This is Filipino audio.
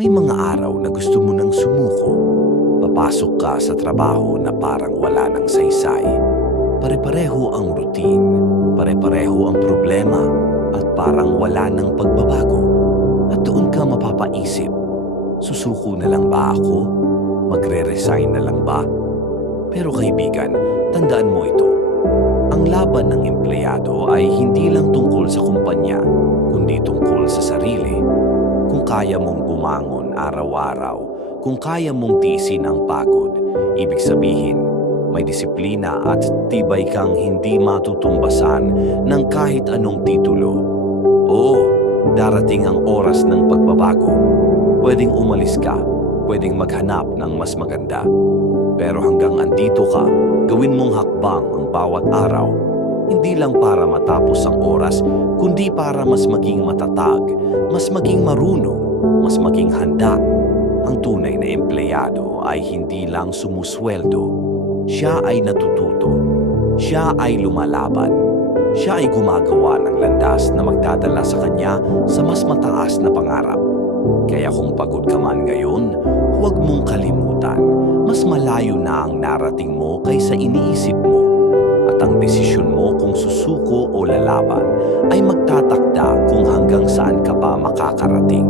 May mga araw na gusto mo nang sumuko. Papasok ka sa trabaho na parang wala ng saysay. Pare-pareho ang routine, pare-pareho ang problema, at parang wala ng pagbabago. At doon ka mapapaisip, susuko na lang ba ako? Magre-resign na lang ba? Pero kaibigan, tandaan mo ito. Ang laban ng empleyado ay hindi lang tungkol sa kumpanya, kundi tungkol sa sarili. Kung kaya mong bumangon araw-araw, kung kaya mong tiisin ang pagod, ibig sabihin, may disiplina at tibay kang hindi matutumbasan ng kahit anong titulo. Oo, darating ang oras ng pagbabago. Pwedeng umalis ka, pwedeng maghanap ng mas maganda. Pero hanggang andito ka, gawin mong hakbang ang bawat araw. Hindi lang para matapos ang oras, kundi para mas maging matatag, mas maging marunong, mas maging handa. Ang tunay na empleyado ay hindi lang sumusweldo. Siya ay natututo. Siya ay lumalaban. Siya ay gumagawa ng landas na magdadala sa kanya sa mas mataas na pangarap. Kaya kung pagod ka man ngayon, huwag mong kalimutan. Mas malayo na ang narating mo kaysa iniisip mo. At ang desisyon mo kung susuko o lalaban ay magtatakda kung hanggang saan ka pa makakarating.